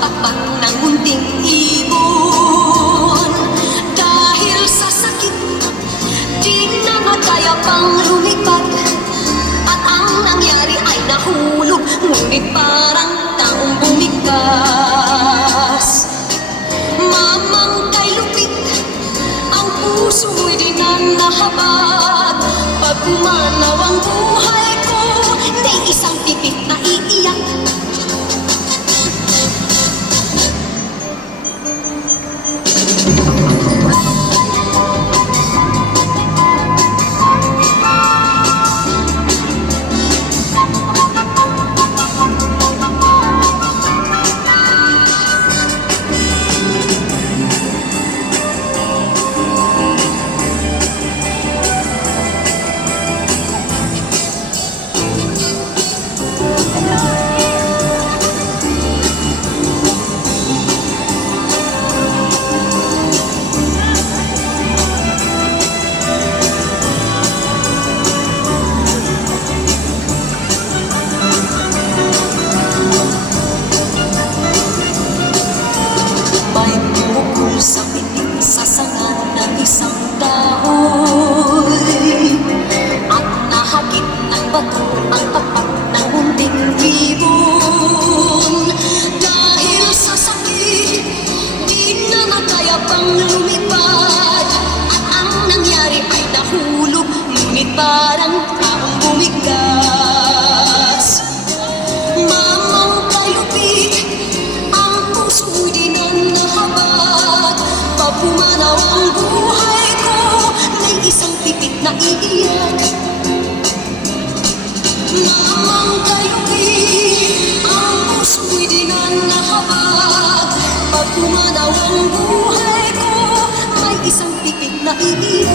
tapat ng munting ibon. Dahil sa sakit, di na madaya pang lumipad, at ang nangyari ay nahulog, ngunit parang taong bumigkas. Mamang kay lupit, ang puso mo'y di na nahabag. Pag pumanaw ang buhay ko, may isang pipit na iiyak. Sa piling sasangan ng isang kahoy, at nahagit ng bato ang tapat ng munting ibon. Dahil sa sakit, di na makaya pang lumipad, at ang nangyari ay nahulog, ngunit parang taong bumigkas. Mamang kalupit, ang puso'y di na nahabag. Pag pumanaw ang buhay ko, may isang pipit na iiyak. Mamang kalupit, ang puso'y di na nahabag. Pag pumanaw ang buhay ko, may isang pipit na iiyak.